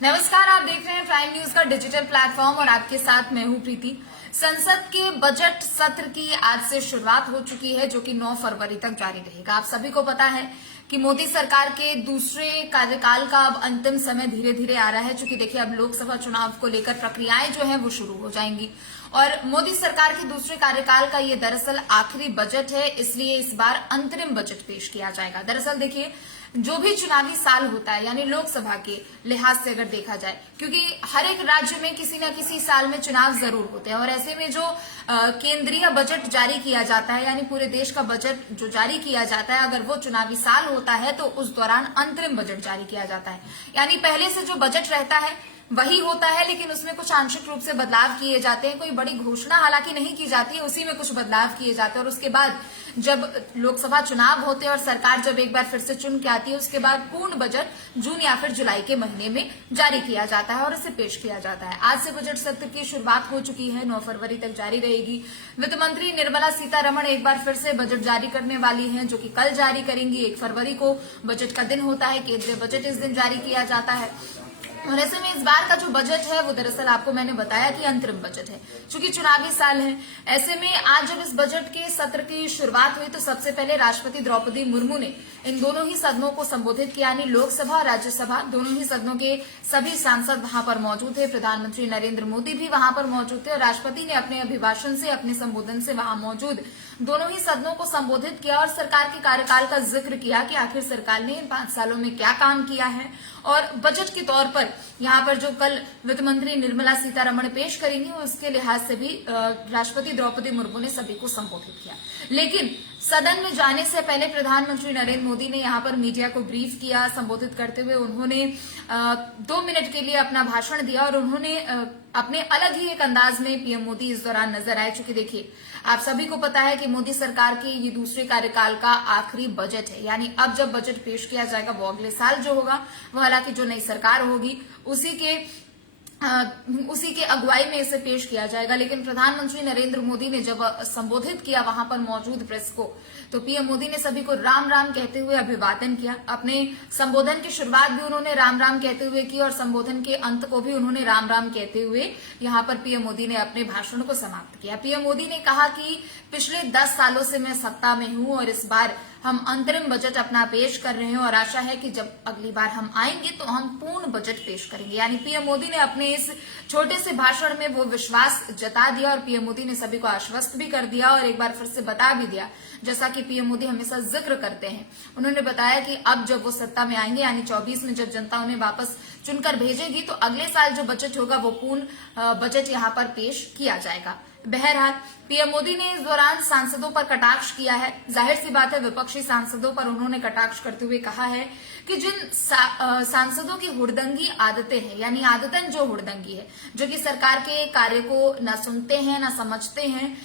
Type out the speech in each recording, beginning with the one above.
नमस्कार, आप देख रहे हैं प्राइम न्यूज का डिजिटल प्लेटफॉर्म और आपके साथ मैं हूं प्रीति। संसद के बजट सत्र की आज से शुरुआत हो चुकी है, जो कि 9 फरवरी तक जारी रहेगा। आप सभी को पता है कि मोदी सरकार के दूसरे कार्यकाल का अब अंतिम समय धीरे धीरे आ रहा है, क्योंकि देखिए अब लोकसभा चुनाव को लेकर प्रक्रियाएं जो है वो शुरू हो जाएंगी और मोदी सरकार के दूसरे कार्यकाल का ये दरअसल आखिरी बजट है, इसलिए इस बार अंतरिम बजट पेश किया जाएगा। दरअसल देखिए, जो भी चुनावी साल होता है यानी लोकसभा के लिहाज से अगर देखा जाए, क्योंकि हर एक राज्य में किसी न किसी साल में चुनाव जरूर होते हैं और ऐसे में जो केंद्रीय बजट जारी किया जाता है यानी पूरे देश का बजट जो जारी किया जाता है, अगर वो चुनावी साल होता है तो उस दौरान अंतरिम बजट जारी किया जाता है। यानी पहले से जो बजट रहता है वही होता है, लेकिन उसमें कुछ आंशिक रूप से बदलाव किए जाते हैं। कोई बड़ी घोषणा हालांकि नहीं की जाती है, उसी में कुछ बदलाव किए जाते हैं और उसके बाद जब लोकसभा चुनाव होते हैं और सरकार जब एक बार फिर से चुन के आती है, उसके बाद पूर्ण बजट जून या फिर जुलाई के महीने में जारी किया जाता है और इसे पेश किया जाता है। आज से बजट सत्र की शुरुआत हो चुकी है, 9 फरवरी तक जारी रहेगी। वित्त मंत्री निर्मला सीतारमण एक बार फिर से बजट जारी करने वाली हैं, जो कि कल जारी करेंगी। 1 फरवरी को बजट का दिन होता है, केंद्रीय बजट इस दिन जारी किया जाता है और ऐसे में इस बार का जो बजट है वो दरअसल आपको मैंने बताया कि अंतरिम बजट है, क्योंकि चुनावी साल है। ऐसे में आज जब इस बजट के सत्र की शुरुआत हुई तो सबसे पहले राष्ट्रपति द्रौपदी मुर्मू ने इन दोनों ही सदनों को संबोधित किया, यानी लोकसभा और राज्यसभा दोनों ही सदनों के सभी सांसद वहां पर मौजूद थे। प्रधानमंत्री नरेंद्र मोदी भी वहां पर मौजूद थे और राष्ट्रपति ने अपने अभिभाषण से, अपने संबोधन से वहां मौजूद दोनों ही सदनों को संबोधित किया और सरकार के कार्यकाल का जिक्र किया कि आखिर सरकार ने इन 5 सालों में क्या काम किया है। और बजट के तौर पर यहाँ पर जो कल वित्त मंत्री निर्मला सीतारमण पेश करेंगी, उसके लिहाज से भी राष्ट्रपति द्रौपदी मुर्मू ने सभी को संबोधित किया। लेकिन सदन में जाने से पहले प्रधानमंत्री नरेंद्र मोदी ने यहाँ पर मीडिया को ब्रीफ किया। संबोधित करते हुए उन्होंने 2 मिनट के लिए अपना भाषण दिया और उन्होंने अपने अलग ही एक अंदाज में पीएम मोदी इस दौरान नजर आए। चूंकि देखिए, आप सभी को पता है कि मोदी सरकार के ये दूसरे कार्यकाल का आखिरी बजट है, यानी अब जब बजट पेश किया जाएगा वो अगले साल जो होगा वो हालांकि जो नई सरकार होगी उसी के अगुवाई में इसे पेश किया जाएगा। लेकिन प्रधानमंत्री नरेंद्र मोदी ने जब संबोधित किया वहां पर मौजूद प्रेस को, तो पीएम मोदी ने सभी को राम राम कहते हुए अभिवादन किया। अपने संबोधन की शुरुआत भी उन्होंने राम राम कहते हुए की और संबोधन के अंत को भी उन्होंने राम राम कहते हुए यहाँ पर पीएम मोदी ने अपने भाषण को समाप्त किया। पीएम मोदी ने कहा कि पिछले 10 सालों से मैं सत्ता में हूं और इस बार हम अंतरिम बजट अपना पेश कर रहे हैं और आशा है कि जब अगली बार हम आएंगे तो हम पूर्ण बजट पेश करेंगे। यानी पीएम मोदी ने अपने इस छोटे से भाषण में वो विश्वास जता दिया और पीएम मोदी ने सभी को आश्वस्त भी कर दिया और एक बार फिर से बता भी दिया, जैसा कि पीएम मोदी हमेशा जिक्र करते हैं। उन्होंने बताया कि अब जब वो सत्ता में आएंगे यानी 24 में जब जनता उन्हें वापस चुनकर भेजेगी तो अगले साल जो बजट होगा वो पूर्ण बजट यहाँ पर पेश किया जाएगा। बहरहाल पीएम मोदी ने इस दौरान सांसदों पर कटाक्ष किया है। जाहिर सी बात है, विपक्षी सांसदों पर उन्होंने कटाक्ष करते हुए कहा है कि जिन सांसदों की हुड़दंगी आदतें हैं, यानी आदतन जो हुड़दंगी है, जो कि सरकार के कार्य को न सुनते हैं न समझते हैं,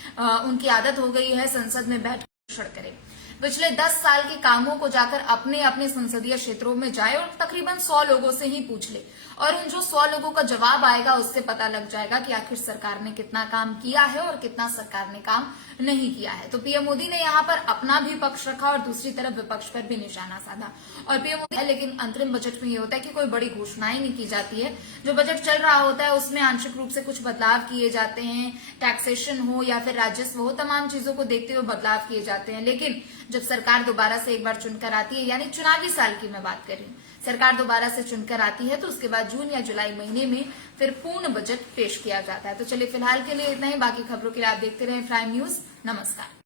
उनकी आदत हो गई है संसद में बैठ करे। पिछले 10 साल के कामों को जाकर अपने अपने संसदीय क्षेत्रों में जाए और तकरीबन 100 लोगों से ही पूछ ले और उन जो 100 लोगों का जवाब आएगा उससे पता लग जाएगा कि आखिर सरकार ने कितना काम किया है और कितना सरकार ने काम नहीं किया है। तो पीएम मोदी ने यहाँ पर अपना भी पक्ष रखा और दूसरी तरफ विपक्ष पर भी निशाना साधा और पीएम मोदी, लेकिन अंतरिम बजट में ये होता है कि कोई बड़ी घोषणाएं नहीं की जाती है। जो बजट चल रहा होता है उसमें आंशिक रूप से कुछ बदलाव किए जाते हैं, टैक्सेशन हो या फिर राजस्व हो, तमाम चीजों को देखते हुए बदलाव किए जाते हैं। लेकिन जब सरकार दोबारा से एक बार चुनकर आती है, यानी चुनावी साल की मैं बात कर रही हूँ, सरकार दोबारा से चुनकर आती है तो उसके बाद जून या जुलाई महीने में फिर पूर्ण बजट पेश किया जाता है। तो चलिए फिलहाल के लिए इतना ही, बाकी खबरों के लिए आप देखते रहें प्राइम न्यूज। नमस्कार।